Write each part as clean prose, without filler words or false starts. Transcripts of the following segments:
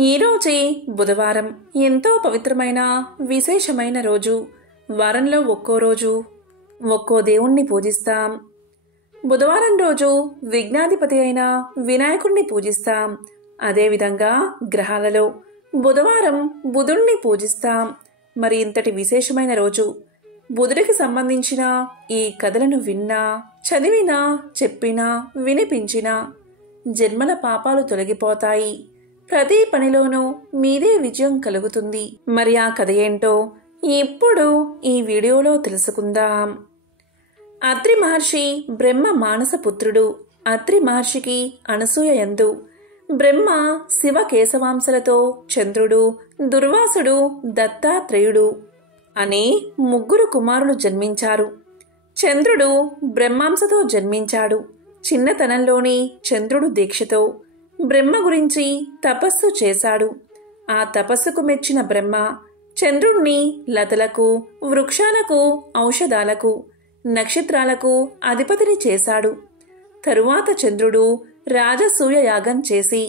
ఈరోజే బుధవారం ఎంతో పవిత్రమైన విశేషమైన రోజు. వారంలో ఒక్కో రోజు ఒక్కో దేవుణ్ణి పూజిస్తాం. బుధవారం రోజు విఘ్నాధిపతి అయిన వినాయకుడిని పూజిస్తాం. అదేవిధంగా గ్రహాలలో బుధవారం బుధుణ్ణి పూజిస్తాం. మరి ఇంతటి విశేషమైన రోజు బుధుడికి సంబంధించిన ఈ కథలను విన్నా, చదివినా, చెప్పినా, వినిపించినా జన్మల పాపాలు తొలగిపోతాయి. ప్రతి పనిలోనూ మీదే విజయం కలుగుతుంది. మరి ఆ కథ ఏంటో ఇప్పుడు ఈ వీడియోలో తెలుసుకుందాం. అత్రి మహర్షి బ్రహ్మ మానస పుత్రుడు. అత్రి మహర్షికి అనసూయ యందు బ్రహ్మ శివ కేశవాంశలతో చంద్రుడు, దుర్వాసుడు, దత్తాత్రేయుడు అనే ముగ్గురు కుమారులు జన్మించారు. చంద్రుడు బ్రహ్మాంశతో జన్మించాడు. చిన్నతనంలోనే చంద్రుడు దీక్షతో బ్రహ్మ గురించి తపస్సు చేశాడు. ఆ తపస్సుకు మెచ్చిన బ్రహ్మ చంద్రుణ్ణి లతలకు, వృక్షాలకు, ఔషధాలకు, నక్షత్రాలకు అధిపతిని చేశాడు. తరువాత చంద్రుడు రాజసూయ యాగం చేసి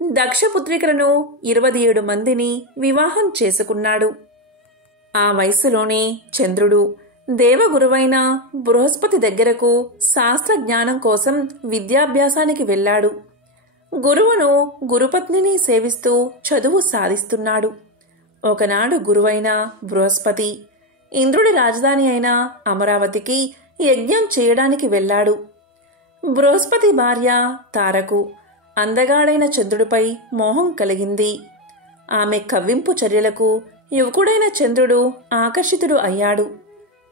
దక్షపుత్రికలను 27 మందిని వివాహం చేసుకున్నాడు. ఆ వయస్సులోనే చంద్రుడు దేవగురువైన బృహస్పతి దగ్గరకు శాస్త్ర జ్ఞానం కోసం విద్యాభ్యాసానికి వెళ్ళాడు. గురువును, గురుపత్నిని సేవిస్తూ చదువు సాధిస్తున్నాడు. ఒకనాడు గురువైన బృహస్పతి ఇంద్రుడి రాజధాని అయిన అమరావతికి యజ్ఞం చేయడానికి వెళ్ళాడు. బృహస్పతి భార్య తారకు అందగాడైన చంద్రుడిపై మోహం కలిగింది. ఆమె కవ్వింపు చర్యలకు యువకుడైన చంద్రుడు ఆకర్షితుడు అయ్యాడు.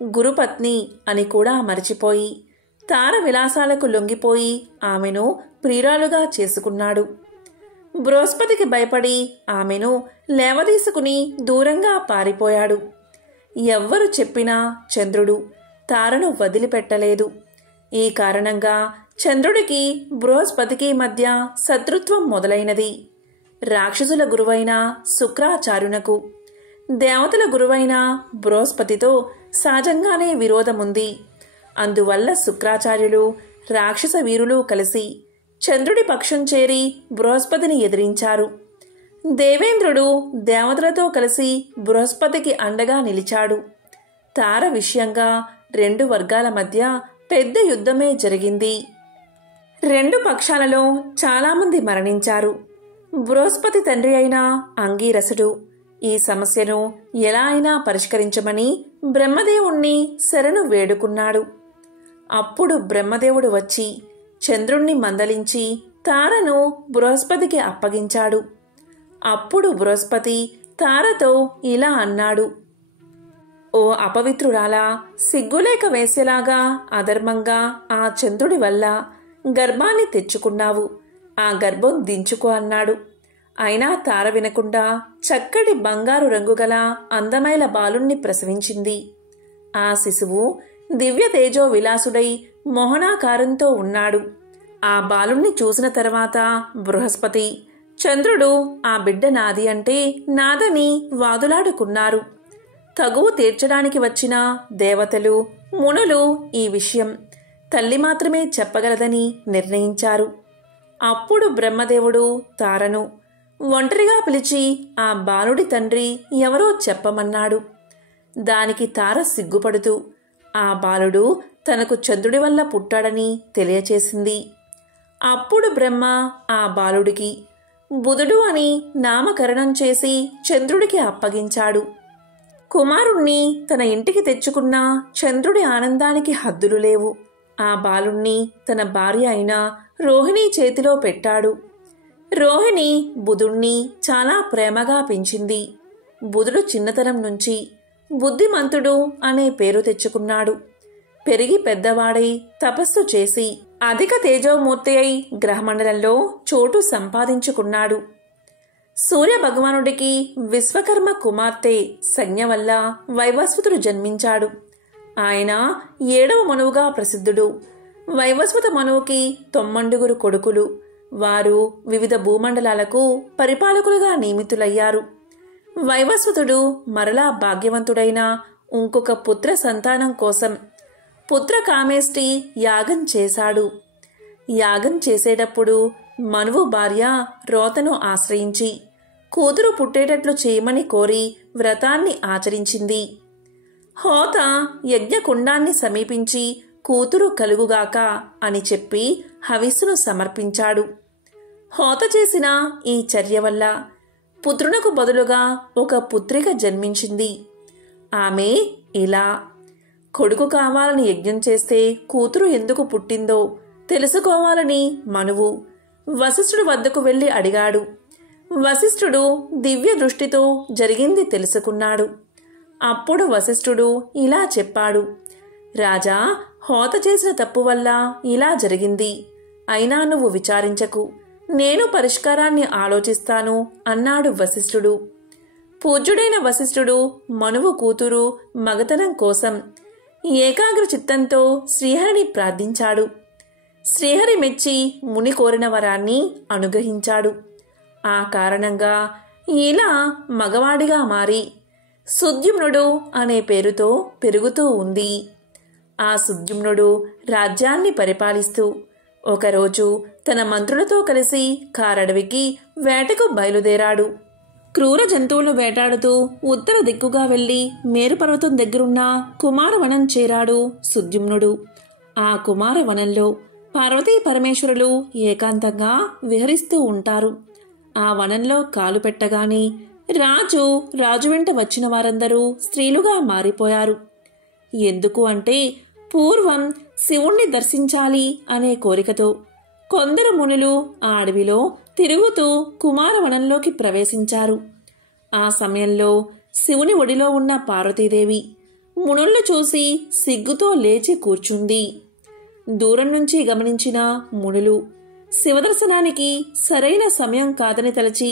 గురుపత్ని అని కూడా మరచిపోయి తార విలాసాలకు లొంగిపోయి ఆమెను ప్రియురాలుగా చేసుకున్నాడు. బృహస్పతికి భయపడి ఆమెను లేవదీసుకుని దూరంగా పారిపోయాడు. ఎవ్వరు చెప్పినా చంద్రుడు తారను వదిలిపెట్టలేదు. ఈ కారణంగా చంద్రుడికి బృహస్పతికి మధ్య శత్రుత్వం మొదలైనది. రాక్షసుల గురువైన శుక్రాచార్యునకు దేవతల గురువైన బృహస్పతితో సహజంగానే విరోధముంది. అందువల్ల శుక్రాచార్యులు, రాక్షస వీరులు కలిసి చంద్రుడి పక్షం చేరి బృహస్పతిని ఎదిరించారు. దేవేంద్రుడు దేవతలతో కలిసి బృహస్పతికి అండగా నిలిచాడు. తార విషయంగా 2 వర్గాల మధ్య పెద్ద యుద్ధమే జరిగింది. 2 పక్షాలలో చాలామంది మరణించారు. బృహస్పతి తండ్రి అయిన అంగీరసుడు ఈ సమస్యను ఎలా అయినా పరిష్కరించమని బ్రహ్మదేవుణ్ణి శరణు వేడుకున్నాడు. అప్పుడు బ్రహ్మదేవుడు వచ్చి చంద్రుణ్ణి మందలించి తారను బృహస్పతికి అప్పగించాడు. అప్పుడు బృహస్పతి తారతో ఇలా అన్నాడు: ఓ అపవిత్రురాలా, సిగ్గులేక వేసేలాగా అధర్మంగా ఆ చంద్రుడి వల్ల గర్భాన్ని తెచ్చుకున్నావు. ఆ గర్భం దించుకో అన్నాడు. అయినా తార వినకుండా చక్కటి బంగారు రంగుగల అందమైన బాలుణ్ణి ప్రసవించింది. ఆ శిశువు దివ్య తేజో విలాసుడై మోహనాకారంతో ఉన్నాడు. ఆ బాలుణ్ణి చూసిన తర్వాత బృహస్పతి, చంద్రుడు ఆ బిడ్డ నాది అంటే నాదని వాదులాడుకున్నారు. తగువు తీర్చడానికి వచ్చిన దేవతలు, మునులు ఈ విషయం తల్లి మాత్రమే చెప్పగలదని నిర్ణయించారు. అప్పుడు బ్రహ్మదేవుడు తారను ఒంటరిగా పిలిచి ఆ బాలుడి తండ్రి ఎవరో చెప్పమన్నాడు. దానికి తార సిగ్గుపడుతూ ఆ బాలుడు తనకు చంద్రుడి వల్ల పుట్టాడని తెలియచేసింది. అప్పుడు బ్రహ్మ ఆ బాలుడికి బుధుడు అని నామకరణం చేసి చంద్రుడికి అప్పగించాడు. కుమారుణ్ణి తన ఇంటికి తెచ్చుకున్న చంద్రుడి ఆనందానికి హద్దులు లేవు. ఆ బాలుణ్ణి తన భార్య అయిన రోహిణి చేతిలో పెట్టాడు. రోహిణి బుధుణ్ణి చాలా ప్రేమగా పెంచింది. బుధుడు చిన్నతనం నుంచి బుద్ధిమంతుడు అనే పేరు తెచ్చుకున్నాడు. పెరిగి పెద్దవాడై తపస్సు చేసి అధిక తేజోమూర్తి అయి గ్రహమండలంలో చోటు సంపాదించుకున్నాడు. సూర్య భగవానుడికి విశ్వకర్మ కుమార్తె సంజ్ఞ వల్ల వైవస్వతుడు జన్మించాడు. ఆయన 7వ మనువుగా ప్రసిద్ధుడు. వైవస్వత మనువుకి 9 కొడుకులు. వారు వివిధ భూమండలాలకు పరిపాలకులుగా నియమితులయ్యారు. వైవస్వతుడు మరలా భాగ్యవంతుడైన ఇంకొక పుత్ర సంతానం కోసం పుత్ర కామేష్టి యాగం చేశాడు. యాగం చేసేటప్పుడు మనువు భార్య రోతను ఆశ్రయించి కూతురు పుట్టేటట్లు చేయమని కోరి వ్రతాన్ని ఆచరించింది. హోత యజ్ఞకుండాన్ని సమీపించి కూతురు కలుగుగాక అని చెప్పి హవిస్సును సమర్పించాడు. హోత చేసిన ఈ చర్య వల్ల పుత్రునకు బదులుగా ఒక పుత్రిక జన్మించింది. ఆమె ఇలా: కొడుకు కావాలని యజ్ఞం చేస్తే కూతురు ఎందుకు పుట్టిందో తెలుసుకోవాలని మనువు వశిష్ఠుడు వద్దకు వెళ్లి అడిగాడు. వశిష్ఠుడు దివ్య దృష్టితో జరిగింది తెలుసుకున్నాడు. అప్పుడు వశిష్ఠుడు ఇలా చెప్పాడు: రాజా, హోత చేసిన తప్పు వల్ల ఇలా జరిగింది. అయినా నువ్వు విచారించకు, నేను పరిష్కారాన్ని ఆలోచిస్తాను అన్నాడు వశిష్ఠుడు. పూజ్యుడైన వశిష్ఠుడు మనువు కూతురు మగతనం కోసం ఏకాగ్ర చిత్తంతో శ్రీహరిని ప్రార్థించాడు. శ్రీహరి మెచ్చి ముని కోరిన వరాన్ని అనుగ్రహించాడు. ఆ కారణంగా ఇలా మగవాడిగా మారి సుద్యుమ్నుడు అనే పేరుతో పెరుగుతూ ఉంది. ఆ సుద్యుమ్నుడు రాజ్యాన్ని పరిపాలిస్తూ ఒకరోజు తన మంత్రులతో కలిసి కారడవికి వేటకు బయలుదేరాడు. క్రూర జంతువులు వేటాడుతూ ఉత్తర దిక్కుగా వెళ్లి మేరుపర్వతం దగ్గరున్న కుమారవనం చేరాడు సుద్యుమ్నుడు. ఆ కుమారవనంలో పార్వతీ పరమేశ్వరులు ఏకాంతంగా విహరిస్తూ ఉంటారు. ఆ వనంలో కాలు పెట్టగానే రాజు వెంట వచ్చిన వారందరూ స్త్రీలుగా మారిపోయారు. ఎందుకు అంటే పూర్వం శివుణ్ణి దర్శించాలి అనే కోరికతో కొందరు మునులు ఆ అడవిలో తిరుగుతూ కుమారవనంలోకి ప్రవేశించారు. ఆ సమయంలో శివుని ఒడిలో ఉన్న పార్వతీదేవి మునులను చూసి సిగ్గుతో లేచి కూర్చుంది. దూరం నుంచి గమనించిన మునులు శివదర్శనానికి సరైన సమయం కాదని తలచి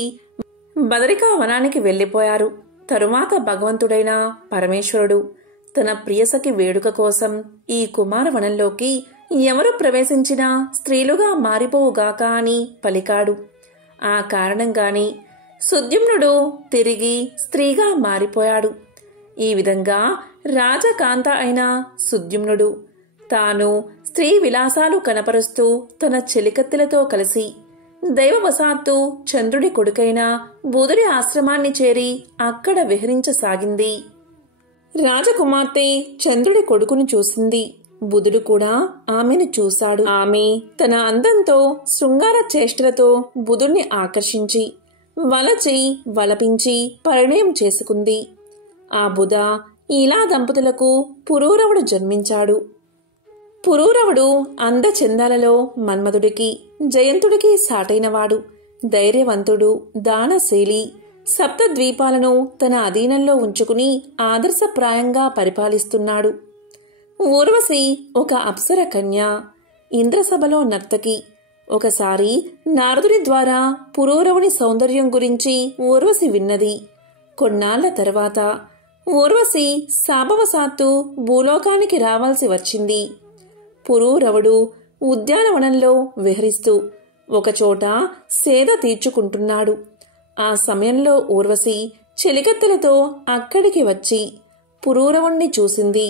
బదరికా వనానికి వెళ్లిపోయారు. తరువాత భగవంతుడైన పరమేశ్వరుడు తన ప్రియసఖి వేడుక కోసం ఈ కుమారవనంలోకి ఎవరు ప్రవేశించినా స్త్రీలుగా మారిపోవుగాక అని పలికాడు. ఆ కారణంగానే సుద్యుమ్నుడు తిరిగి స్త్రీగా మారిపోయాడు. ఈ విధంగా రాజకాంత అయిన సుద్యుమ్నుడు తాను స్త్రీ విలాసాలు కనపరుస్తూ తన చెలికత్తెలతో కలిసి దైవవశాత్తు చంద్రుడి కొడుకైన బుధుడి ఆశ్రమాన్ని చేరి అక్కడ విహరించసాగింది. రాజకుమార్తె చంద్రుడి కొడుకును చూసింది. బుధుడు కూడా ఆమెను చూశాడు. ఆమె తన అందంతో శృంగార చేష్టలతో బుధుణ్ణి ఆకర్షించి వలచి వలపించి పరిణయం చేసుకుంది. ఆ బుధ ఇలా దంపతులకు పురూరవుడు జన్మించాడు. పురూరవుడు అందచందాలలో మన్మధుడికి జయంతుడికి సాటైనవాడు. ధైర్యవంతుడు, దానశీలి, సప్తద్వీపాలను తన అధీనంలో ఉంచుకుని ఆదర్శప్రాయంగా పరిపాలిస్తున్నాడు. ఊర్వశి ఒక అప్సర కన్య, ఇంద్రసభలో నర్తకి. ఒకసారి నారదుని ద్వారా పురూరవుని సౌందర్యం గురించి ఊర్వశి విన్నది. కొన్నాళ్ల తర్వాత ఊర్వశి శాపవశాత్తు భూలోకానికి రావాల్సి వచ్చింది. పురూరవుడు ఉద్యానవనంలో విహరిస్తూ ఒకచోట సేద తీర్చుకుంటున్నాడు. ఆ సమయంలో ఊర్వశి చెలికత్తెలతో అక్కడికి వచ్చి పురూరవుణ్ణి చూసింది.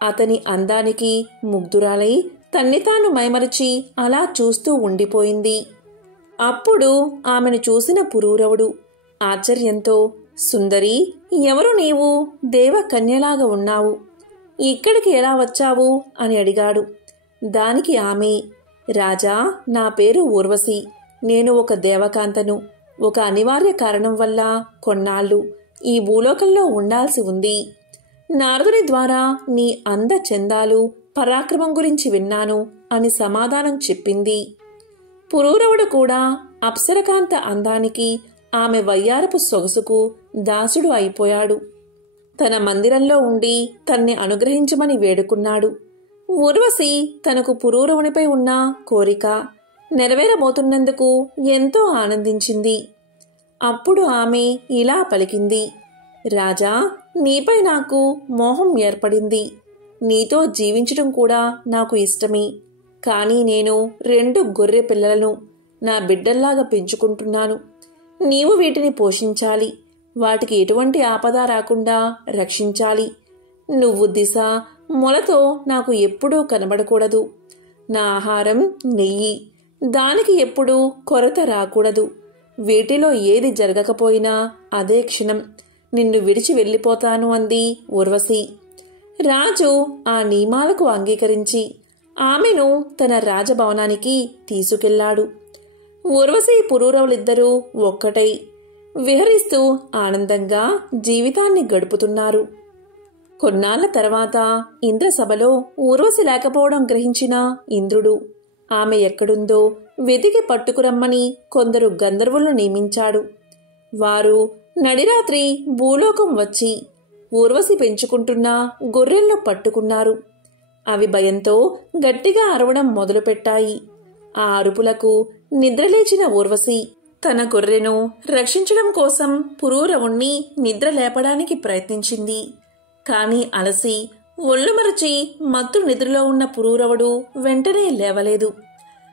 అతని అందానికి ముగ్ధురాలై తన్ని తాను మైమరిచి అలా చూస్తూ ఉండిపోయింది. అప్పుడు ఆమెను చూసిన పురూరవుడు ఆశ్చర్యంతో, సుందరి, ఎవరు నీవు? దేవకన్యలాగా ఉన్నావు. ఇక్కడికి ఎలా వచ్చావు అని అడిగాడు. దానికి ఆమె, రాజా, నా పేరు ఊర్వశి. నేను ఒక దేవకాంతను. ఒక అనివార్య కారణం వల్ల కొన్నాళ్ళు ఈ భూలోకంలో ఉండాల్సి ఉంది. నారదుని ద్వారా నీ అందచందాలు, పరాక్రమం గురించి విన్నాను అని సమాధానం చెప్పింది. పురూరవుడు కూడా అప్సరకాంత అందానికి, ఆమె వయ్యారపు సొగసుకు దాసుడు అయిపోయాడు. తన మందిరంలో ఉండి తన్ని అనుగ్రహించమని వేడుకున్నాడు. ఊర్వశి తనకు పురూరవునిపై ఉన్న కోరిక నెరవేరబోతున్నందుకు ఎంతో ఆనందించింది. అప్పుడు ఆమె ఇలా పలికింది, రాజా, నీపై నాకు మోహం ఏర్పడింది. నీతో జీవించడం కూడా నాకు ఇష్టమే. కానీ నేను 2 గొర్రె పిల్లలను నా బిడ్డల్లాగా పెంచుకుంటున్నాను. నీవు వీటిని పోషించాలి. వాటికి ఎటువంటి ఆపద రాకుండా రక్షించాలి. నువ్వు దిశ మొలతో నాకు ఎప్పుడూ కనబడకూడదు. నా ఆహారం నెయ్యి, దానికి ఎప్పుడూ కొరత రాకూడదు. వీటిలో ఏది జరగకపోయినా అదే క్షణం నిన్ను విడిచి వెళ్ళిపోతాను అంది ఊర్వశి. రాజు ఆ నియమాలకు అంగీకరించి ఆమెను తన రాజభవనానికి తీసుకెళ్లాడు. ఊర్వశి పురూరవులిద్దరూ ఒక్కటై విహరిస్తూ ఆనందంగా జీవితాన్ని గడుపుతున్నారు. కొన్నాళ్ల తర్వాత ఇంద్రసభలో ఊర్వశి లేకపోవడం గ్రహించిన ఇంద్రుడు ఆమె ఎక్కడుందో వెతికి పట్టుకురమ్మని కొందరు గంధర్వులను నియమించాడు. వారు నడిరాత్రి భూలోకం వచ్చి ఊర్వశి పెంచుకుంటున్న గొర్రెలను పట్టుకున్నారు. అవి భయంతో గట్టిగా అరవడం మొదలుపెట్టాయి. ఆ అరుపులకు నిద్రలేచిన ఊర్వశి తన గొర్రెను రక్షించడం కోసం పురూరవుణ్ణి నిద్ర లేపడానికి ప్రయత్నించింది. కాని అలసి ఒళ్ళు మరచి మత్తు నిద్రలో ఉన్న పురూరవుడు వెంటనే లేవలేదు.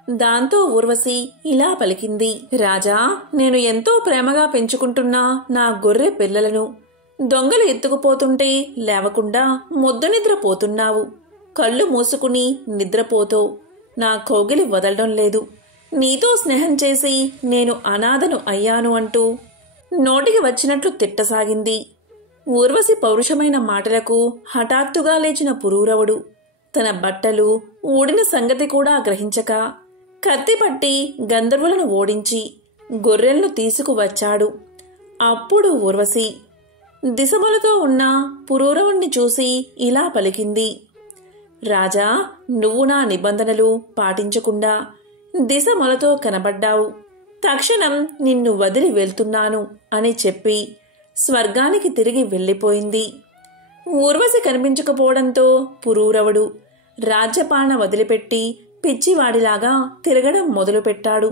దాంతో ఊర్వశి ఇలా పలికింది, రాజా, నేను ఎంతో ప్రేమగా పెంచుకుంటున్నా నా గొర్రె పిల్లలను దొంగలు ఎత్తుకుపోతుంటే లేవకుండా మొద్దు నిద్రపోతున్నావు. కళ్ళు మూసుకుని నిద్రపోతో నా కోగిలి వదలడం లేదు. నీతో స్నేహం చేసి నేను అనాథను అయ్యాను అంటూ నోటికి వచ్చినట్లు తిట్టసాగింది. ఊర్వశి పౌరుషమైన మాటలకు హఠాత్తుగా లేచిన పురూరవుడు తన బట్టలు ఊడిన సంగతి కూడా గ్రహించక కత్తిపట్టి గంధర్వులను ఓడించి గొర్రెలను తీసుకువచ్చాడు. అప్పుడు ఊర్వశి దిశమలతో ఉన్న పురూరవుణ్ణి చూసి ఇలా పలికింది, రాజా, నువ్వు నా నిబంధనలు పాటించకుండా దిశమలతో కనబడ్డావు. తక్షణం నిన్ను వదిలి వెళ్తున్నాను అని చెప్పి స్వర్గానికి తిరిగి వెళ్ళిపోయింది. ఊర్వశి కనిపించకపోవడంతో పురూరవుడు రాజ్యపాలన వదిలిపెట్టి పిచ్చివాడిలాగా తిరగడం మొదలుపెట్టాడు.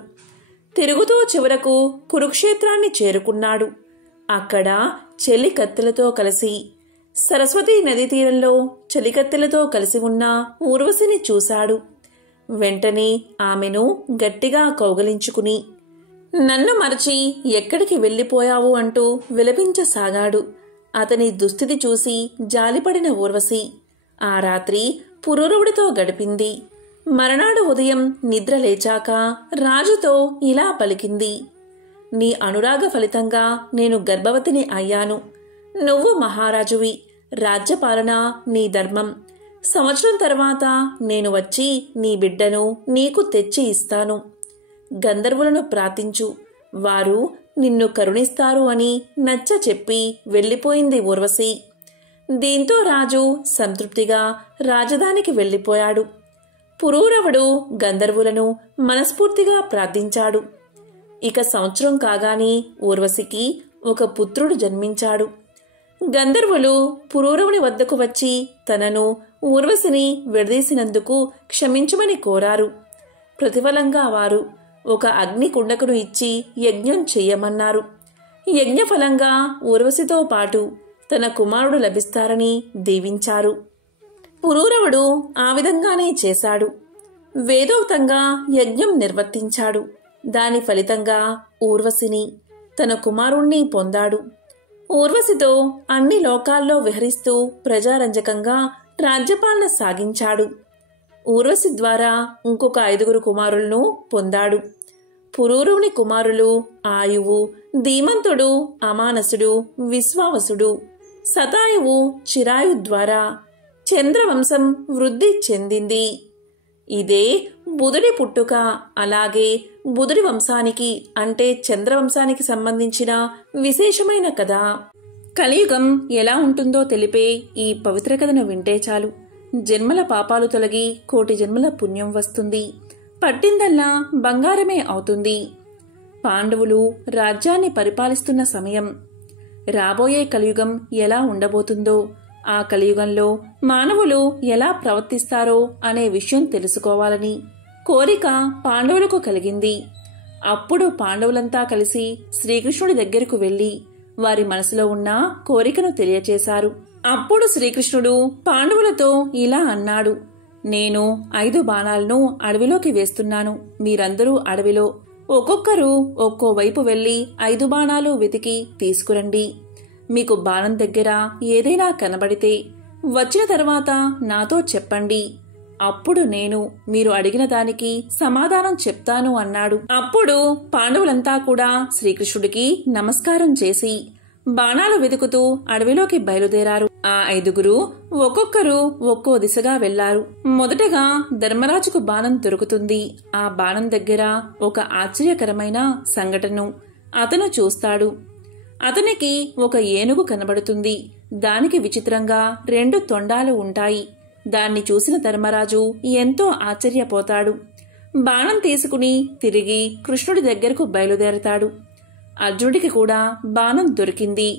తిరుగుతూ చివరకు కురుక్షేత్రాన్ని చేరుకున్నాడు. అక్కడ చెలికత్తెలతో కలిసి సరస్వతీ నదీ తీరంలో చెలికత్తెలతో కలిసి ఉన్న ఊర్వశిని చూశాడు. వెంటనే ఆమెను గట్టిగా కౌగలించుకుని నన్ను మరచి ఎక్కడికి వెళ్ళిపోయావు అంటూ విలపించసాగాడు. అతని దుస్థితి చూసి జాలిపడిన ఊర్వశి ఆ రాత్రి పురూరవుడితో గడిపింది. మరునాడు ఉదయం నిద్ర లేచాక రాజుతో ఇలా పలికింది, నీ అనురాగ ఫలితంగా నేను గర్భవతిని అయ్యాను. నువ్వు మహారాజువి. రాజ్యపాలన నీ ధర్మం. సంవత్సరం తర్వాత నేను వచ్చి నీ బిడ్డను నీకు తెచ్చి ఇస్తాను. గంధర్వులను ప్రార్థించు, వారు నిన్ను కరుణిస్తారు అని నచ్చ చెప్పి వెళ్ళిపోయింది ఊర్వశి. దీంతో రాజు సంతృప్తిగా రాజధానికి వెళ్ళిపోయాడు. పురూరవుడు గంధర్వులను మనస్ఫూర్తిగా ప్రార్థించాడు. ఇక సంవత్సరం కాగానే ఊర్వశికి ఒక పుత్రుడు జన్మించాడు. గంధర్వులు పురూరవుని వద్దకు వచ్చి తనను ఊర్వశిని విడదీసినందుకు క్షమించమని కోరారు. ప్రతిఫలంగా వారు ఒక అగ్నికుండకును ఇచ్చి యజ్ఞం చెయ్యమన్నారు. యజ్ఞఫలంగా ఊర్వశితో పాటు తన కుమారుడు లభిస్తారని దీవించారు. పురూరవుడు ఆ విధంగానే చేశాడు. వేదోక్తంగా యజ్ఞం నిర్వర్తించాడు. దాని ఫలితంగా ఊర్వశిని తన కుమారుణ్ణి పొందాడు. ఊర్వశితో అన్ని లోకాల్లో విహరిస్తూ ప్రజారంజకంగా రాజ్యపాలన సాగించాడు. ఊర్వశి ద్వారా ఇంకొక 5 కుమారులను పొందాడు. పురూరవుని కుమారులు ఆయువు, ధీమంతుడు, అమానసుడు, విశ్వావసుడు, శతాయువు, చిరాయు ద్వారా చంద్రవంశం వృద్ధి చెందింది. ఇదే బుధుడి పుట్టుక. అలాగే బుధుడి వంశానికి అంటే చంద్రవంశానికి సంబంధించిన విశేషమైన కథ. కలియుగం ఎలా ఉంటుందో తెలిపే ఈ పవిత్ర కథను వింటే చాలు జన్మల పాపాలు తొలగి కోటి జన్మల పుణ్యం వస్తుంది. పట్టిందల్లా బంగారమే అవుతుంది. పాండవులు రాజ్యాన్ని పరిపాలిస్తున్న సమయం. రాబోయే కలియుగం ఎలా ఉండబోతుందో, ఆ కలియుగంలో మానవులు ఎలా ప్రవర్తిస్తారో అనే విషయం తెలుసుకోవాలని కోరిక పాండవులకు కలిగింది. అప్పుడు పాండవులంతా కలిసి శ్రీకృష్ణుడి దగ్గరకు వెళ్లి వారి మనసులో ఉన్న కోరికను తెలియచేశారు. అప్పుడు శ్రీకృష్ణుడు పాండవులతో ఇలా అన్నాడు, నేను 5 బాణాలను అడవిలోకి వేస్తున్నాను. మీరందరూ అడవిలో ఒక్కొక్కరు ఒక్కో వైపు వెళ్లి 5 బాణాలు వెతికి తీసుకురండి. మీకు బాణం దగ్గర ఏదైనా కనబడితే వచ్చిన తర్వాత నాతో చెప్పండి. అప్పుడు నేను మీరు అడిగిన దానికి సమాధానం చెప్తాను అన్నాడు. అప్పుడు పాండవులంతా కూడా శ్రీకృష్ణుడికి నమస్కారం చేసి బాణాలు వెతుకుతూ అడవిలోకి బయలుదేరారు. ఆ 5గురు ఒక్కొక్కరు ఒక్కో దిశగా వెళ్లారు. మొదటగా ధర్మరాజుకు బాణం దొరుకుతుంది. ఆ బాణం దగ్గర ఒక ఆశ్చర్యకరమైన సంఘటన అతను చూస్తాడు. అతనికి ఒక ఏనుగు కనబడుతుంది. దానికి విచిత్రంగా 2 తొండాలు ఉంటాయి. దాన్ని చూసిన ధర్మరాజు ఎంతో ఆశ్చర్యపోతాడు. బాణం తీసుకుని తిరిగి కృష్ణుడి దగ్గరకు బయలుదేరతాడు. అర్జునుడికి కూడా బాణం దొరికింది.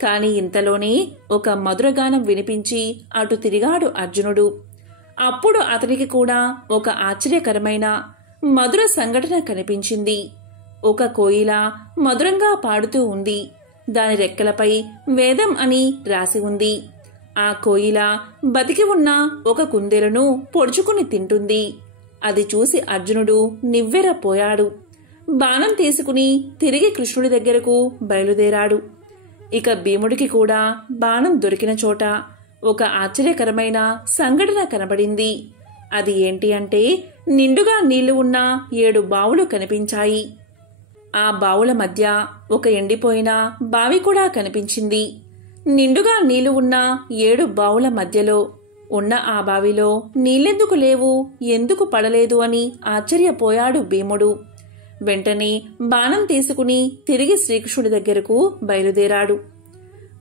కాని ఇంతలోనే ఒక మధురగానం వినిపించి అటు తిరిగాడు అర్జునుడు. అప్పుడు అతనికి కూడా ఒక ఆశ్చర్యకరమైన మధుర సంఘటన కనిపించింది. ఒక కోయిల మధురంగా పాడుతూ ఉంది. దాని రెక్కలపై వేదం అని రాసి ఉంది. ఆ కోయిల బతికి ఉన్న ఒక కుందేలును పొడుచుకుని తింటుంది. అది చూసి అర్జునుడు నివ్వెరపోయాడు. బాణం తీసుకుని తిరిగి కృష్ణుడి దగ్గరకు బయలుదేరాడు. ఇక భీముడికి కూడా బాణం దొరికిన చోట ఒక ఆశ్చర్యకరమైన సంఘటన కనబడింది. అది ఏంటి అంటే నిండుగా నీళ్లు ఉన్న 7 బావులు కనిపించాయి. ఆ బావుల మధ్య ఒక ఎండిపోయిన బావి కూడా కనిపించింది. నిండుగా నీళ్లు ఉన్న 7 బావుల మధ్యలో ఉన్న ఆ బావిలో నీళ్ళెందుకు లేవు, ఎందుకు పడలేదు అని ఆశ్చర్యపోయాడు భీముడు. వెంటనే బాణం తీసుకుని తిరిగి శ్రీకృష్ణుడి దగ్గరకు బయలుదేరాడు.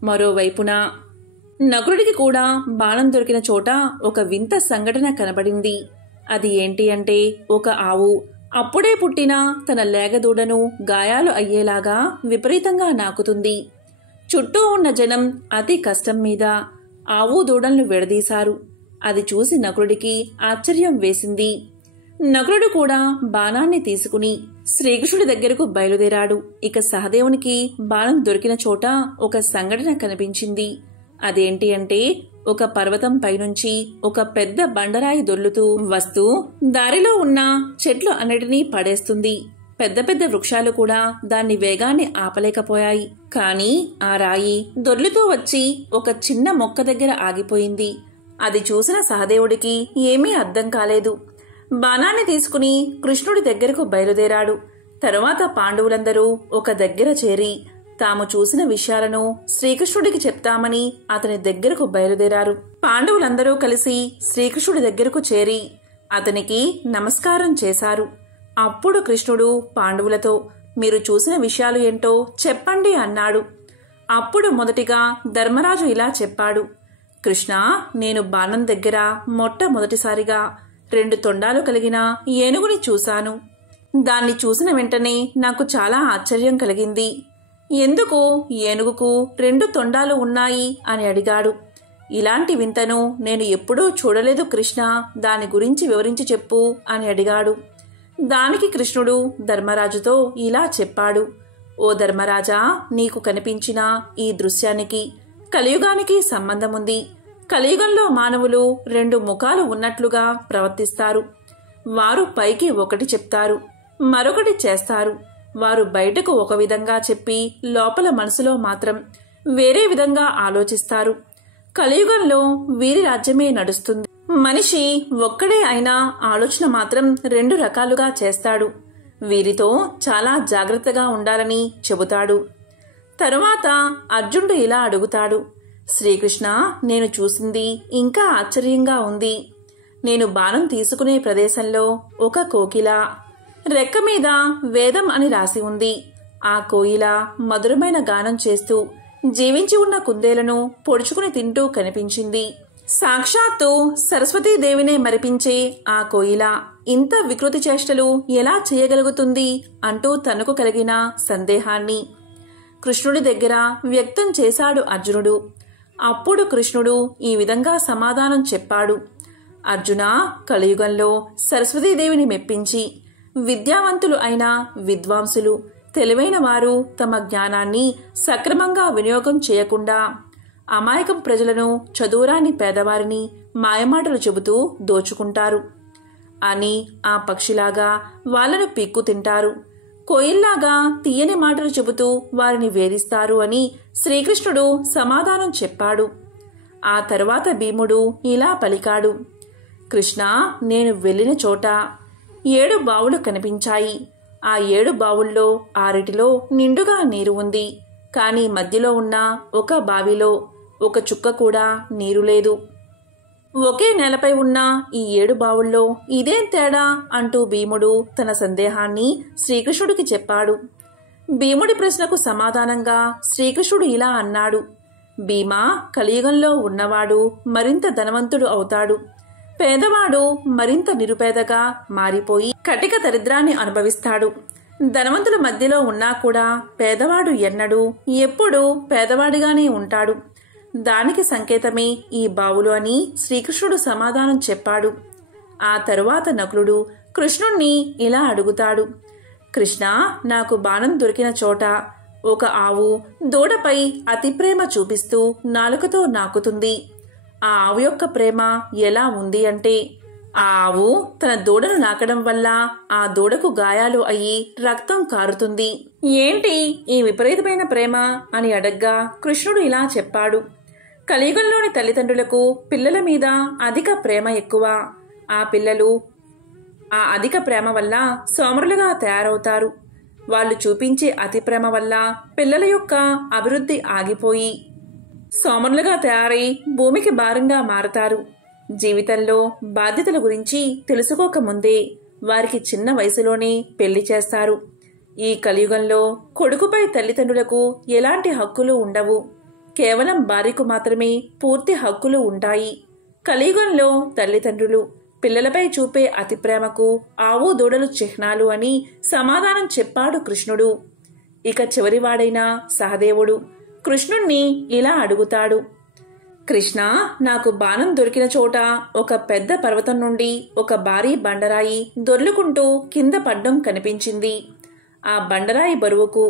మరోవైపున నకులుడికి కూడా బాణం దొరికిన చోట ఒక వింత సంఘటన కనబడింది. అది ఏంటి అంటే ఒక ఆవు అప్పుడే పుట్టిన తన లేగదూడను గాయాలు అయ్యేలాగా విపరీతంగా నాకుతుంది. చుట్టూ ఉన్న జనం అతి కష్టం మీద ఆవు దూడలను విడదీశారు. అది చూసి నకులుడికి ఆశ్చర్యం వేసింది. నకులుడు కూడా బాణాన్ని తీసుకుని శ్రీకృష్ణుడి దగ్గరకు బయలుదేరాడు. ఇక సహదేవునికి బాణం దొరికిన చోట ఒక సంఘటన కనిపించింది. అదేంటి అంటే ఒక పర్వతం పైనుంచి ఒక పెద్ద బండరాయి దొర్లుతూ వస్తూ దారిలో ఉన్న చెట్లు అన్నిటినీ పడేస్తుంది. పెద్ద పెద్ద వృక్షాలు కూడా దాన్ని వేగాన్ని ఆపలేకపోయాయి. కాని ఆ రాయి దొర్లుతూ వచ్చి ఒక చిన్న మొక్క దగ్గర ఆగిపోయింది. అది చూసిన సహదేవుడికి ఏమీ అర్థం కాలేదు. బాణాన్ని తీసుకుని కృష్ణుడి దగ్గరకు బయలుదేరాడు. తరువాత పాండవులందరూ ఒక దగ్గర చేరి తాము చూసిన విషయాలను శ్రీకృష్ణుడికి చెప్తామని అతని దగ్గరకు బయలుదేరారు. పాండవులందరూ కలిసి శ్రీకృష్ణుడి దగ్గరకు చేరి అతనికి నమస్కారం చేశారు. అప్పుడు కృష్ణుడు పాండవులతో మీరు చూసిన విషయాలు ఏంటో చెప్పండి అన్నాడు. అప్పుడు మొదటిగా ధర్మరాజు ఇలా చెప్పాడు. కృష్ణ, నేను బాణం దగ్గర మొట్టమొదటిసారిగా 2 తొండాలు కలిగిన ఏనుగుని చూశాను. దాన్ని చూసిన వెంటనే నాకు చాలా ఆశ్చర్యం కలిగింది. ఎందుకు ఏనుగుకు 2 తొండాలు ఉన్నాయి అని అడిగాడు. ఇలాంటి వింతను నేను ఎప్పుడూ చూడలేదు కృష్ణ, దాని గురించి వివరించి చెప్పు అని అడిగాడు. దానికి కృష్ణుడు ధర్మరాజుతో ఇలా చెప్పాడు. ఓ ధర్మరాజా, నీకు కనిపించిన ఈ దృశ్యానికి కలియుగానికి సంబంధముంది. కలియుగంలో మానవులు 2 ముఖాలు ఉన్నట్లుగా ప్రవర్తిస్తారు. వారు పైకి ఒకటి చెప్తారు, మరొకటి చేస్తారు. వారు బయటకు ఒక విధంగా చెప్పి లోపల మనసులో మాత్రం వేరే విధంగా ఆలోచిస్తారు. కలియుగంలో వీరి రాజ్యమే నడుస్తుంది. మనిషి ఒక్కడే అయినా ఆలోచన మాత్రం 2 రకాలుగా చేస్తాడు. వీరితో చాలా జాగ్రత్తగా ఉండాలని చెబుతాడు. తరువాత అర్జునుడు ఇలా అడుగుతాడు. శ్రీకృష్ణ, నేను చూసింది ఇంకా ఆశ్చర్యంగా ఉంది. నేను బాణం తీసుకునే ప్రదేశంలో ఒక కోకిల రెక్క మీద వేదం అని రాసి ఉంది. ఆ కోయిల మధురమైన గానం చేస్తూ జీవించి ఉన్న కుందేలను పొడుచుకుని తింటూ కనిపించింది. సాక్షాత్తు సరస్వతీదేవినే మరిపించే ఆ కోయిల ఇంత వికృతి చేష్టలు ఎలా చేయగలుగుతుంది అంటూ తనకు కలిగిన సందేహాన్ని కృష్ణుడి దగ్గర వ్యక్తం చేశాడు అర్జునుడు. అప్పుడు కృష్ణుడు ఈ విధంగా సమాధానం చెప్పాడు. అర్జున, కలియుగంలో సరస్వతీదేవిని మెప్పించి విద్యావంతులు అయిన విద్వాంసులు, తెలివైన వారు తమ జ్ఞానాన్ని సక్రమంగా వినియోగం చేయకుండా అమాయకం ప్రజలను, చదువురాని పేదవారిని మాయమాటలు చెబుతూ దోచుకుంటారు అని ఆ పక్షిలాగా వాళ్లను పీక్కు తింటారు. కోయిల్లాగా తీయని మాటలు చెబుతూ వారిని వేధిస్తారు అని శ్రీకృష్ణుడు సమాధానం చెప్పాడు. ఆ తరువాత భీముడు ఇలా పలికాడు. కృష్ణ, నేను వెళ్ళిన చోట 7 బావులు కనిపించాయి. ఆ 7 బావుల్లో 6 నిండుగా నీరు ఉంది. కాని మధ్యలో ఉన్న ఒక బావిలో ఒక చుక్క కూడా నీరు లేదు. ఒకే నేలపై ఉన్న ఈ 7 బావుల్లో ఇదేం తేడా అంటూ భీముడు తన సందేహాన్ని శ్రీకృష్ణుడికి చెప్పాడు. భీముడి ప్రశ్నకు సమాధానంగా శ్రీకృష్ణుడు ఇలా అన్నాడు. భీమా, కలియుగంలో ఉన్నవాడు మరింత ధనవంతుడు అవుతాడు. పేదవాడు మరింత నిరుపేదగా మారిపోయి కటిక దరిద్రాన్ని అనుభవిస్తాడు. ధనవంతుల మధ్యలో ఉన్నా కూడా పేదవాడు ఎన్నడూ ఎప్పుడూ పేదవాడిగానే ఉంటాడు. దానికి సంకేతమే ఈ బావులు అని శ్రీకృష్ణుడు సమాధానం చెప్పాడు. ఆ తరువాత నకులుడు కృష్ణుణ్ణి ఇలా అడుగుతాడు. కృష్ణ, నాకు బాణం దొరికిన చోట ఒక ఆవు దూడపై అతి ప్రేమ చూపిస్తూ నాలుకతో నాకుతుంది. ఆ ఆవు యొక్క ప్రేమ ఎలా ఉంది అంటే, ఆ ఆవు తన దూడను నాకడం వల్ల ఆ దూడకు గాయాలు అయ్యి రక్తం కారుతుంది. ఏంటి ఈ విపరీతమైన ప్రేమ అని అడగ్గా కృష్ణుడు ఇలా చెప్పాడు. కలియుగంలోని తల్లిదండ్రులకు పిల్లల మీద అధిక ప్రేమ ఎక్కువ. ఆ పిల్లలు ఆ అధిక ప్రేమ వల్ల సోమరులుగా తయారవుతారు. వాళ్ళు చూపించే అతి ప్రేమ వల్ల పిల్లల యొక్క అభివృద్ధి ఆగిపోయి సోమరులుగా తయారై భూమికి భారంగా మారతారు. జీవితంలో బాధ్యతల గురించి తెలుసుకోకముందే వారికి చిన్న వయసులోనే పెళ్లి చేస్తారు. ఈ కలియుగంలో కొడుకుపై తల్లిదండ్రులకు ఎలాంటి హక్కులు ఉండవు. కేవలం భార్యకు మాత్రమే పూర్తి హక్కులు ఉంటాయి. కలియుగంలో తల్లిదండ్రులు పిల్లలపై చూపే అతి ప్రేమకు ఆవు దూడలు చిహ్నాలు అని సమాధానం చెప్పాడు కృష్ణుడు. ఇక చివరివాడైన సహదేవుడు కృష్ణుణ్ణి ఇలా అడుగుతాడు. కృష్ణ, నాకు బాణం దొరికిన చోట ఒక పెద్ద పర్వతం నుండి ఒక భారీ బండరాయి దొర్లుకుంటూ కింద పడ్డం కనిపించింది. ఆ బండరాయి బరువుకు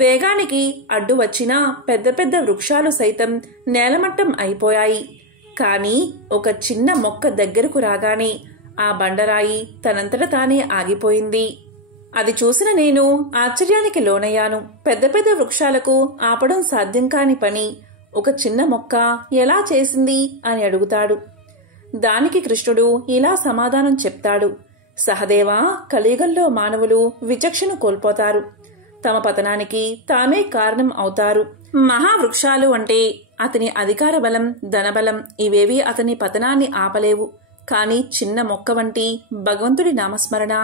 వేగానికి అడ్డు వచ్చిన పెద్ద పెద్ద వృక్షాలు సైతం నేలమట్టం అయిపోయాయి. కాని ఒక చిన్న మొక్క దగ్గరకు రాగానే ఆ బండరాయి తనంతట తానే ఆగిపోయింది. అది చూసిన నేను ఆశ్చర్యానికి లోనయ్యాను. పెద్ద పెద్ద వృక్షాలకు ఆపడం సాధ్యం కాని పని ఒక చిన్న మొక్క ఎలా చేసింది అని అడుగుతాడు. దానికి కృష్ణుడు ఇలా సమాధానం చెప్తాడు. సహదేవా, కలియుగంలో మానవులు విచక్షణ కోల్పోతారు. తమ పతనానికి తామే కారణం అవుతారు. మహావృక్షాలు అంటే అతని అధికార బలం, ధనబలం ఇవేవి అతని పతనాన్ని ఆపలేవు. కాని చిన్న మొక్క వంటి భగవంతుడి నామస్మరణ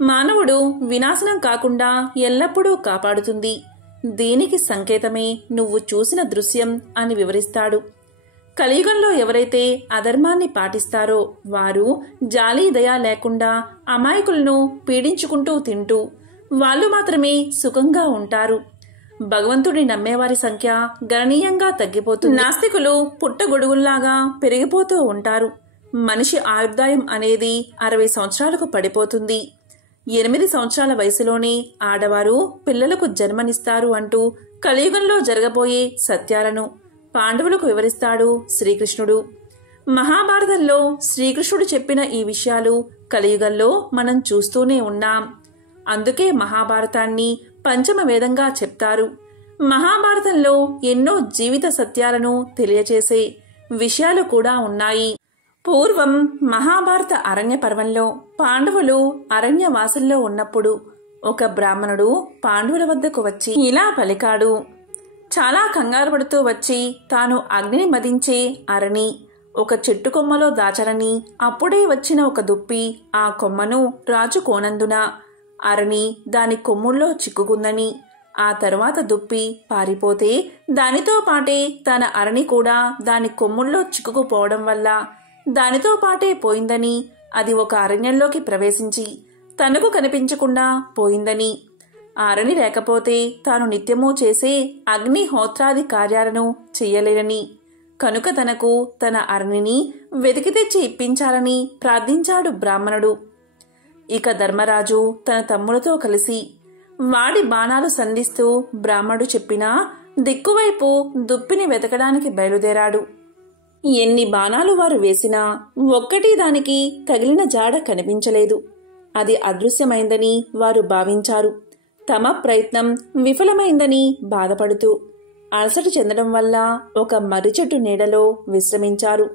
మానవుడు వినాశనం కాకుండా ఎల్లప్పుడూ కాపాడుతుంది. దీనికి సంకేతమే నువ్వు చూసిన దృశ్యం అని వివరిస్తాడు. కలియుగంలో ఎవరైతే అధర్మాన్ని పాటిస్తారో వారు జాలి దయ లేకుండా అమాయకులను పీడించుకుంటూ తింటూ వాళ్ళు మాత్రమే సుఖంగా ఉంటారు. భగవంతుడిని నమ్మేవారి సంఖ్య గణనీయంగా తగ్గిపోతుంది. నాస్తికులు పుట్టగొడుగుల్లాగా పెరిగిపోతూ ఉంటారు. మనిషి ఆయుర్దాయం అనేది 60 సంవత్సరాలకు పడిపోతుంది. 8 సంవత్సరాల వయసులోనే ఆడవారు పిల్లలకు జన్మనిస్తారు అంటూ కలియుగంలో జరగబోయే సత్యాలను పాండవులకు వివరిస్తాడు శ్రీకృష్ణుడు. మహాభారతంలో శ్రీకృష్ణుడు చెప్పిన ఈ విషయాలు కలియుగంలో మనం చూస్తూనే ఉన్నాం. అందుకే మహాభారతాన్ని పంచమ వేదంగా చెప్తారు. మహాభారతంలో ఎన్నో జీవిత సత్యాలను తెలియచేసే విషయాలు కూడా ఉన్నాయి. పూర్వం మహాభారత అరణ్య పర్వంలో పాండవులు అరణ్యవాసుల్లో ఉన్నప్పుడు ఒక బ్రాహ్మణుడు పాండవుల వద్దకు వచ్చి ఇలా పలికాడు. చాలా కంగారు పడుతూ వచ్చి తాను అగ్నిని మదించే అరణి ఒక చెట్టు కొమ్మలో దాచరని, అప్పుడే వచ్చిన ఒక దుప్పి ఆ కొమ్మను రాజుకోనందున అరణి దాని కొమ్ముల్లో చిక్కుకుందని, ఆ తరువాత దుప్పి పారిపోతే దానితో పాటే తన అరణి కూడా దాని కొమ్ముల్లో చిక్కుకుపోవడం వల్ల దానితో పాటే పోయిందని, అది ఒక అరణ్యంలోకి ప్రవేశించి తనకు కనిపించకుండా పోయిందని, ఆ అరణి లేకపోతే తాను నిత్యమూ చేసే అగ్నిహోత్రాది కార్యాలను చెయ్యలేనని, కనుక తనకు తన అరణిని వెతికి తెచ్చి ఇప్పించాలని ప్రార్థించాడు బ్రాహ్మణుడు. ఇక ధర్మరాజు తన తమ్ములతో కలిసి వాడి బాణాలు సంధిస్తూ బ్రాహ్మణుడు చెప్పిన దిక్కువైపు దుప్పిని వెతకడానికి బయలుదేరాడు. ఎన్ని బాణాలు వారు వేసినా ఒక్కటి దానికి తగిలిన జాడ కనిపించలేదు. అది అదృశ్యమైందని వారు భావించారు. తమ ప్రయత్నం విఫలమైందని బాధపడుతూ అలసట చెందడం వల్ల ఒక మర్రి చెట్టు నీడలో విశ్రమించారు.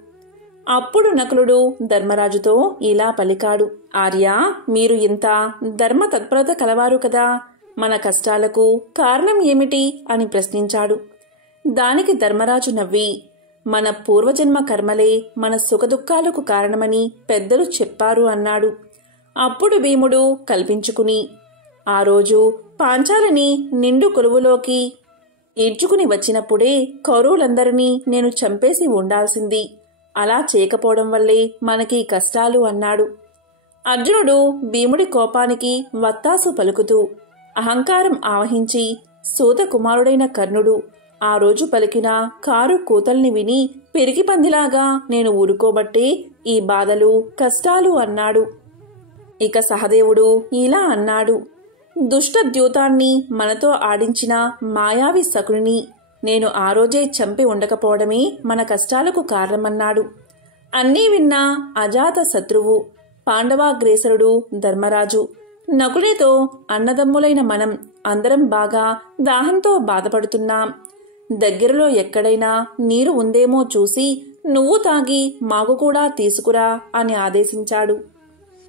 అప్పుడు నకులుడు ధర్మరాజుతో ఇలా పలికాడు. ఆర్య, మీరు ఇంత ధర్మ తత్పరత కలవారు కదా, మన కష్టాలకు కారణం ఏమిటి అని ప్రశ్నించాడు. దానికి ధర్మరాజు నవ్వి, మన పూర్వజన్మ కర్మలే మన సుఖదుఖాలకు కారణమని పెద్దలు చెప్పారు అన్నాడు. అప్పుడు భీముడు కల్పించుకుని, ఆ రోజు పాంచాలిని నిండు కొలువులోకి ఈడ్చుకుని వచ్చినప్పుడే కౌరవులందరినీ నేను చంపేసి ఉండాల్సింది. అలా చేయకపోవడం వల్లే మనకి కష్టాలు అన్నాడు. అర్జునుడు భీముడి కోపానికి వత్తాసు పలుకుతూ అహంకారం ఆవహించి సూత కుమారుడైన కర్ణుడు ఆ రోజు పలికిన కారు కూతల్ని విని పెరిగి పందిలాగా నేను ఊరుకోబట్టే ఈ బాధలు కష్టాలు అన్నాడు. ఇక సహదేవుడు ఇలా అన్నాడు. దుష్ట ద్యూతాన్ని మనతో ఆడించిన మాయావి శకుని నేను ఆ రోజే చంపి ఉండకపోవడమే మన కష్టాలకు కారణమన్నాడు. అన్నీ విన్నా అజాత శత్రువు పాండవాగ్రేసరుడు ధర్మరాజు నకునితో అన్నదమ్ములైన మనం అందరం బాగా దాహంతో బాధపడుతున్నాం. దగ్గరలో ఎక్కడైనా నీరు ఉందేమో చూసి నువ్వు తాగి మాకు కూడా తీసుకురా అని ఆదేశించాడు.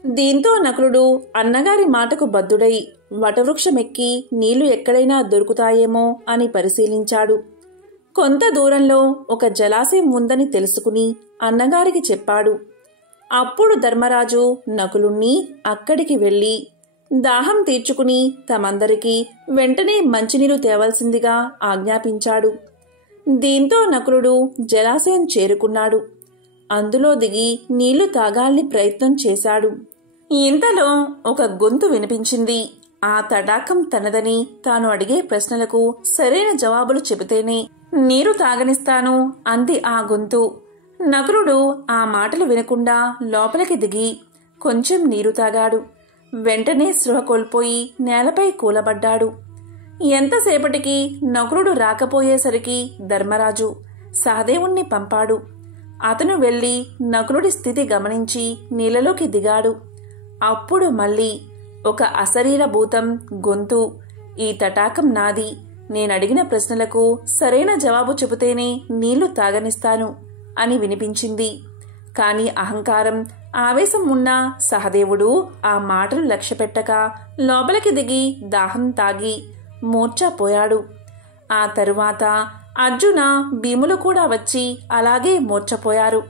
దీంతో నకులుడు అన్నగారి మాటకు బద్దుడై వటవృక్షమెక్కి నీళ్లు ఎక్కడైనా దొరుకుతాయేమో అని పరిశీలించాడు. కొంత దూరంలో ఒక జలాశయం ఉందని తెలుసుకుని అన్నగారికి చెప్పాడు. అప్పుడు ధర్మరాజు నకులుణ్ణి అక్కడికి వెళ్లి దాహం తీర్చుకుని తమందరికీ వెంటనే మంచినీరు తేవలసిందిగా ఆజ్ఞాపించాడు. దీంతో నకులుడు జలాశయం చేరుకున్నాడు. అందులో దిగి నీళ్లు తాగాలని ప్రయత్నం చేశాడు. ఇంతలో ఒక గొంతు వినిపించింది. ఆ తడాకం తనదని, తాను అడిగే ప్రశ్నలకు సరైన జవాబులు చెబితేనే నీరు తాగనిస్తాను అంది ఆ గొంతు. నకులుడు ఆ మాటలు వినకుండా లోపలికి దిగి కొంచెం నీరు తాగాడు. వెంటనే స్పృహ కోల్పోయి నేలపై కూలబడ్డాడు. ఎంతసేపటికి నకులుడు రాకపోయేసరికి ధర్మరాజు సహదేవుణ్ణి పంపాడు. అతను వెళ్లి నకులుడి స్థితి గమనించి నీళ్ళలోకి దిగాడు. అప్పుడు మళ్ళీ ఒక అశరీర భూతం గొంతు, ఈ తటాకం నాది, నేనడిగిన ప్రశ్నలకు సరైన జవాబు చెబితేనే నీళ్లు తాగనిస్తాను అని వినిపించింది. కాని అహంకారం ఆవేశం ఉన్న సహదేవుడు ఆ మాటలు లక్ష్యపెట్టక లోపలికి దిగి దాహం తాగి మూర్ఛపోయాడు. ఆ తరువాత అర్జున భీములు కూడా వచ్చి అలాగే మూర్ఛపోయారు.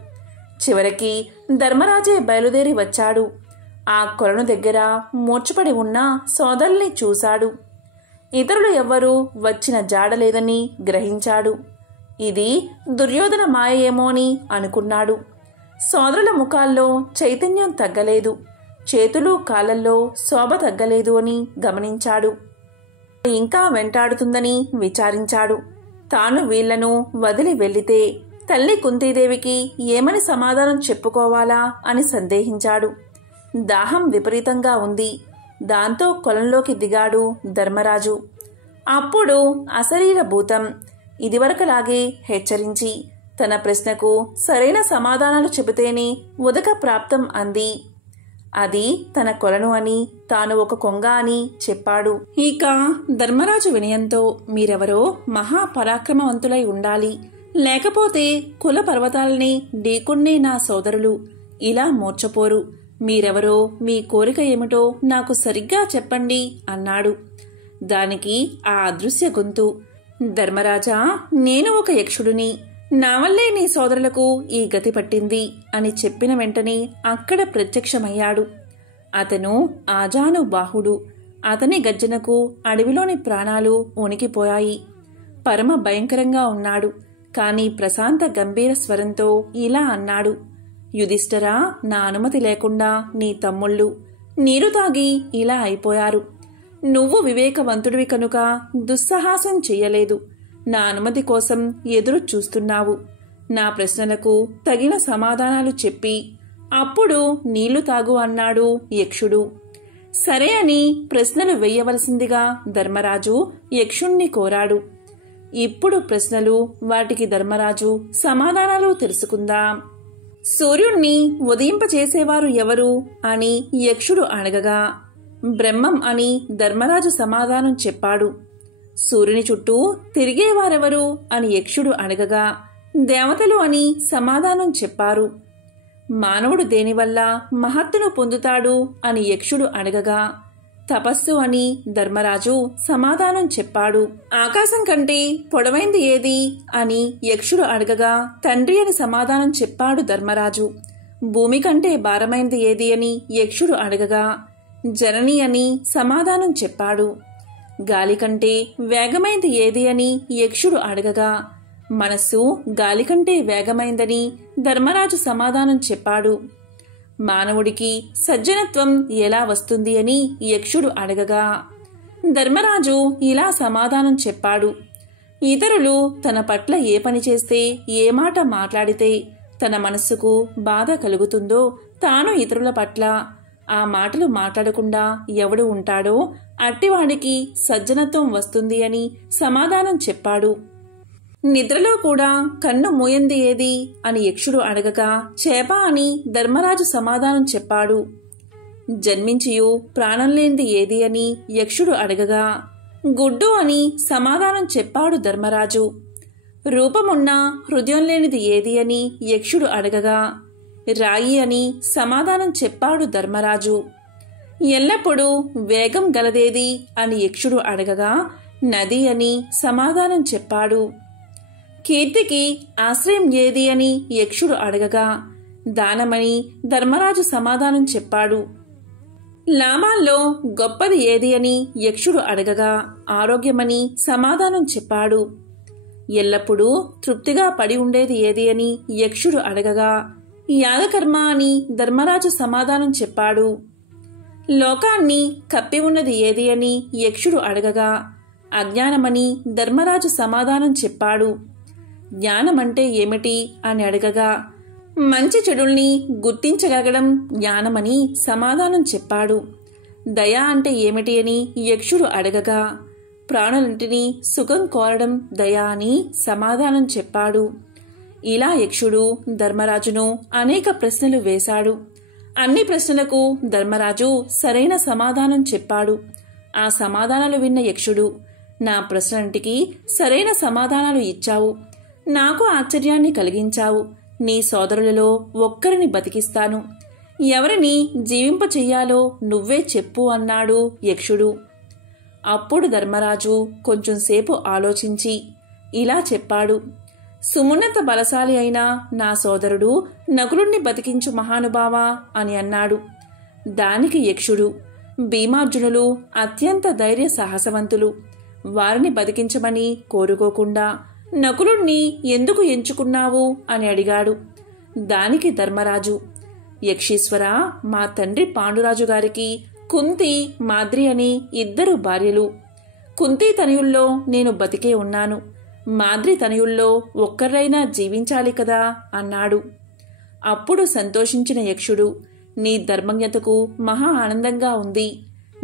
చివరికి ధర్మరాజే బయలుదేరి వచ్చాడు. ఆ కొలను దగ్గర మూర్ఛపడి ఉన్న సోదరుల్ని చూశాడు. ఇతరులు ఎవ్వరూ వచ్చిన జాడలేదని గ్రహించాడు. ఇది దుర్యోధన మాయేమోని అనుకున్నాడు. సోదరుల ముఖాల్లో చైతన్యం తగ్గలేదు, చేతులు కాళ్ళల్లో శోభ తగ్గలేదు అని గమనించాడు. ఇంకా వెంటాడుతుందని విచారించాడు. తాను వీళ్లను వదిలి వెళ్లితే తల్లి కుంతీదేవికి ఏమని సమాధానం చెప్పుకోవాలా అని సందేహించాడు. దాహం విపరీతంగా ఉంది. దాంతో కొలంలోకి దిగాడు ధర్మరాజు. అప్పుడు అశరీర భూతం ఇదివరకలాగే హెచ్చరించి తన ప్రశ్నకు సరైన సమాధానాలు చెబితేనే ఉదక ప్రాప్తం అంది. అది తన కొలను అని, తాను ఒక కొంగ అని చెప్పాడు. ఇక ధర్మరాజు వినయంతో, మీరెవరో మహాపరాక్రమవంతులై ఉండాలి, లేకపోతే కుల పర్వతాలని ఢీకొన్నే నా సోదరులు ఇలా మూర్ఛపోరు. మీరెవరో, మీ కోరిక ఏమిటో నాకు సరిగ్గా చెప్పండి అన్నాడు. దానికి ఆ అదృశ్య గొంతు, ధర్మరాజా, నేను ఒక యక్షుడిని, నా వల్లే నీ సోదరులకు ఈ గతి పట్టింది అని చెప్పిన వెంటనే అక్కడ ప్రత్యక్షమయ్యాడు. అతను ఆజానుబాహుడు. అతని గర్జనకు అడవిలోని ప్రాణాలు వణికిపోయాయి. పరమ భయంకరంగా ఉన్నాడు. కాని ప్రశాంత గంభీర స్వరంతో ఇలా అన్నాడు. యుధిష్ఠిరా, నా అనుమతి లేకుండా నీ తమ్ముళ్ళు నీరు తాగి ఇలా అయిపోయారు. నువ్వు వివేకవంతుడివి కనుక దుస్సాహసం చెయ్యలేదు. నా అనుమతి కోసం ఎదురు చూస్తున్నావు. నా ప్రశ్నలకు తగిన సమాధానాలు చెప్పి అప్పుడు నీళ్లు తాగు అన్నాడు యక్షుడు. సరే అని ప్రశ్నలు వెయ్యవలసిందిగా ధర్మరాజు యక్షుణ్ణి కోరాడు. ఇప్పుడు ప్రశ్నలు, వాటికి ధర్మరాజు సమాధానాలు తెలుసుకుందాం. సూర్యుణ్ణి ఉదయింపచేసేవారు ఎవరు అని యక్షుడు అడగగా బ్రహ్మం అని ధర్మరాజు సమాధానం చెప్పాడు. సూర్యుని చుట్టూ తిరిగేవారెవరు అని యక్షుడు అడగగా దేవతలు అని సమాధానం చెప్పారు. మానవుడు దేనివల్ల మహత్తును పొందుతాడు అని యక్షుడు అడగగా తపస్సు అని ధర్మరాజు సమాధానం చెప్పాడు. ఆకాశం కంటే పొడవైంది ఏది అని యక్షుడు అడగగా తండ్రి అని సమాధానం చెప్పాడు ధర్మరాజు. భూమి కంటే భారమైంది ఏది అని యక్షుడు అడగగా జనని అని సమాధానం చెప్పాడు. గాలి కంటే వేగమైంది ఏది అని యక్షుడు అడగగా మనస్సు గాలి కంటే వేగమైందని ధర్మరాజు సమాధానం చెప్పాడు. మానవుడికి సజ్జనత్వం ఎలా వస్తుంది అని యక్షుడు అడగగా ధర్మరాజు ఇలా సమాధానం చెప్పాడు. ఇతరులు తన పట్ల ఏ పని చేస్తే, ఏ మాట మాట్లాడితే తన మనస్సుకు బాధ కలుగుతుందో తాను ఇతరుల పట్ల ఆ మాటలు మాట్లాడకుండా ఎవడు ఉంటాడో అట్టివాడికి సజ్జనత్వం వస్తుంది అని సమాధానం చెప్పాడు. నిద్రలో కూడా కన్ను మూయంది ఏది అని యక్షుడు అడగగా చేప అని ధర్మరాజు సమాధానం చెప్పాడు. జన్మించియు ప్రాణం లేనిది ఏది అని యక్షుడు అడగగా గుడ్డు అని సమాధానం చెప్పాడు ధర్మరాజు. రూపమున్న హృదయం లేనిది ఏది అని యక్షుడు అడగగా రాయి అని సమాధానం చెప్పాడు ధర్మరాజు. ఎల్లప్పుడూ వేగం గలదేది అని యక్షుడు అడగగా నది అని సమాధానం చెప్పాడు. కీర్తికి ఆశ్రయం ఏది అని యక్షుడు అడగగా దానమని ధర్మరాజు సమాధానం చెప్పాడు. లాభాల్లో గొప్పది ఏది అని యక్షుడు అడగగా ఆరోగ్యమని సమాధానం చెప్పాడు. ఎల్లప్పుడూ తృప్తిగా పడి ఉండేది ఏది అని యక్షుడు అడగగా యాగకర్మ అని ధర్మరాజు సమాధానం చెప్పాడు. లోకాన్ని కప్పి ఉన్నది ఏది అని యక్షుడు అడగగా అజ్ఞానమని ధర్మరాజు సమాధానం చెప్పాడు. జ్ఞానమంటే ఏమిటి అని అడగగా మంచి చెడుల్ని గుర్తించగలగడం జ్ఞానమని సమాధానం చెప్పాడు. దయ అంటే ఏమిటి అని యక్షుడు అడగగా ప్రాణులంటిని సుఖం కోరడం దయ అని సమాధానం చెప్పాడు. ఇలా యక్షుడు ధర్మరాజును అనేక ప్రశ్నలు వేశాడు. అన్ని ప్రశ్నలకు ధర్మరాజు సరైన సమాధానం చెప్పాడు. ఆ సమాధానాలు విన్న యక్షుడు నా ప్రశ్నలంటికి సరైన సమాధానాలు ఇచ్చావు, నాకు ఆశ్చర్యాన్ని కలిగించావు. నీ సోదరులలో ఒక్కరిని బతికిస్తాను, ఎవరిని జీవింప చెయ్యాలో నువ్వే చెప్పు అన్నాడు యక్షుడు. అప్పుడు ధర్మరాజు కొంచెంసేపు ఆలోచించి ఇలా చెప్పాడు. సుమున్నత బలశాలి అయిన నా సోదరుడు నకులుణ్ణి బతికించు మహానుభావా అని అన్నాడు. దానికి యక్షుడు భీమార్జునులు అత్యంత ధైర్య సాహసవంతులు, వారిని బతికించమని కోరుకోకుండా నకులుణ్ణి ఎందుకు ఎంచుకున్నావు అని అడిగాడు. దానికి ధర్మరాజు యక్షీశ్వర, మా తండ్రి పాండురాజు గారికి కుంతి, మాద్రి అని 2 భార్యలు. కుంతి తనయుల్లో నేను బతికే ఉన్నాను, మాద్రి తనయుల్లో ఒక్కరైనా జీవించాలి కదా అన్నాడు. అప్పుడు సంతోషించిన యక్షుడు నీ ధర్మజ్ఞతకు మహా ఆనందంగా ఉంది,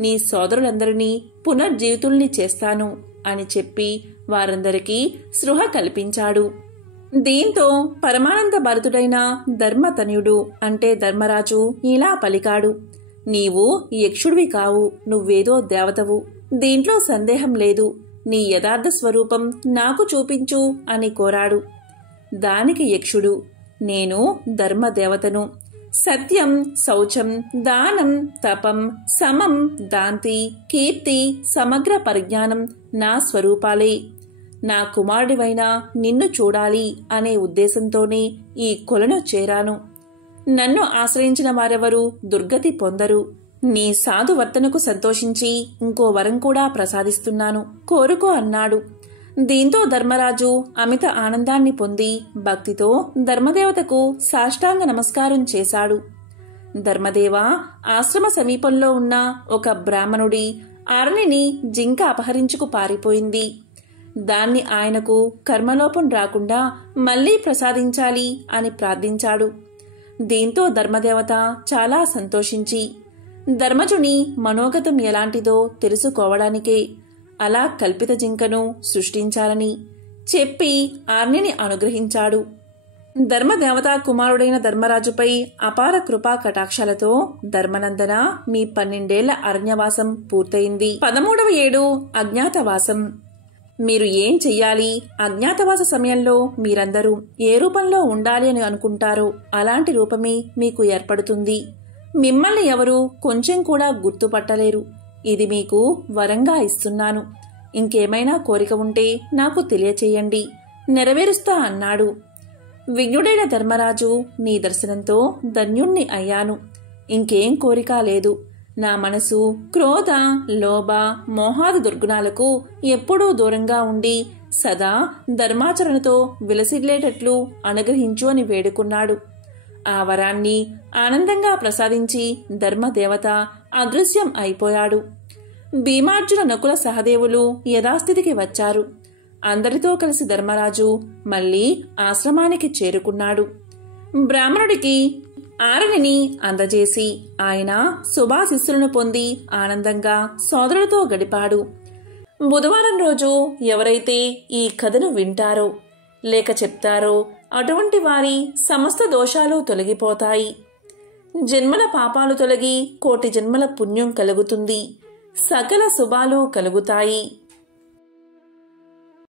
నీ సోదరులందరినీ పునర్జీవితుల్ని చేస్తాను అని చెప్పి వారందరికీ స్పృహ కల్పించాడు. దీంతో పరమానంద భరితుడైన ధర్మతనయుడు అంటే ధర్మరాజు ఇలా పలికాడు. నీవు యక్షుడివి కావు, నువ్వేదో దేవతవు, దీంట్లో సందేహం లేదు. నీ యథార్థ స్వరూపం నాకు చూపించు అని కోరాడు. దానికి యక్షుడు నేను ధర్మదేవతను, సత్యం, శౌచం, దానం, తపం, సమం, దాంతి, కీర్తి, సమగ్ర పరిజ్ఞానం నా స్వరూపాలే. నా కుమారుడివైన నిన్ను చూడాలి అనే ఉద్దేశంతోనే ఈ కొలను చేరాను. నన్ను ఆశ్రయించిన వారెవరూ దుర్గతి పొందరు. నీ సాధువర్తనకు సంతోషించి ఇంకో వరం కూడా ప్రసాదిస్తున్నాను, కోరుకో అన్నాడు. దీంతో ధర్మరాజు అమిత ఆనందాన్ని పొంది భక్తితో ధర్మదేవతకు సాష్టాంగ నమస్కారం చేశాడు. ధర్మదేవ, ఆశ్రమ సమీపంలో ఉన్న ఒక బ్రాహ్మణుడి అరణిని జింక అపహరించుకు పారిపోయింది. దాన్ని ఆయనకు కర్మలోపం రాకుండా మళ్లీ ప్రసాదించాలి అని ప్రార్థించాడు. దీంతో ధర్మదేవత చాలా సంతోషించి ధర్మజుని మనోగతం ఎలాంటిదో తెలుసుకోవడానికే అలా కల్పిత జింకను సృష్టించాలని చెప్పి ఆర్నిని అనుగ్రహించాడు. ధర్మదేవతా కుమారుడైన ధర్మరాజుపై అపార కృపా కటాక్షాలతో ధర్మనందన మీ 12 ఏళ్ల అరణ్యవాసం పూర్తయింది. 13వ ఏడు అజ్ఞాతవాసం. మీరు ఏం చెయ్యాలి, అజ్ఞాతవాస సమయంలో మీరందరూ ఏ రూపంలో ఉండాలి అని అనుకుంటారో అలాంటి రూపమే మీకు ఏర్పడుతుంది. మిమ్మల్ని ఎవరూ కొంచెం కూడా గుర్తుపట్టలేరు. ఇది మీకు వరంగా ఇస్తున్నాను. ఇంకేమైనా కోరిక ఉంటే నాకు తెలియచేయండి, నెరవేరుస్తా అన్నాడు. విజ్ఞుడైన ధర్మరాజు, నీ దర్శనంతో ధన్యుణ్ణి అయ్యాను. ఇంకేం కోరిక లేదు. నా మనసు క్రోధ, లోభ, మోహాది దుర్గుణాలకు ఎప్పుడూ దూరంగా ఉండి సదా ధర్మాచరణతో విలసిల్లేటట్లు అనుగ్రహించు అని వేడుకున్నాడు. ఆ వరాన్ని ఆనందంగా ప్రసాదించి ధర్మదేవత అదృశ్యం అయిపోయాడు. భీమార్జున, నకుల, సహదేవులు యథాస్థితికి వచ్చారు. అందరితో కలిసి ధర్మరాజు మళ్లీ ఆశ్రమానికి చేరుకున్నాడు. బ్రాహ్మణుడికి ఆరనిని అందజేసి ఆయన శుభాశిస్సులను పొంది ఆనందంగా సోదరులతో గడిపాడు. బుధవారం రోజు ఎవరైతే ఈ కథను వింటారో లేక చెప్తారో అటువంటి వారి సమస్త దోషాలు తొలగిపోతాయి. జన్మల పాపాలు తొలగి కోటి జన్మల పుణ్యం కలుగుతుంది. సకల శుభాలు కలుగుతాయి.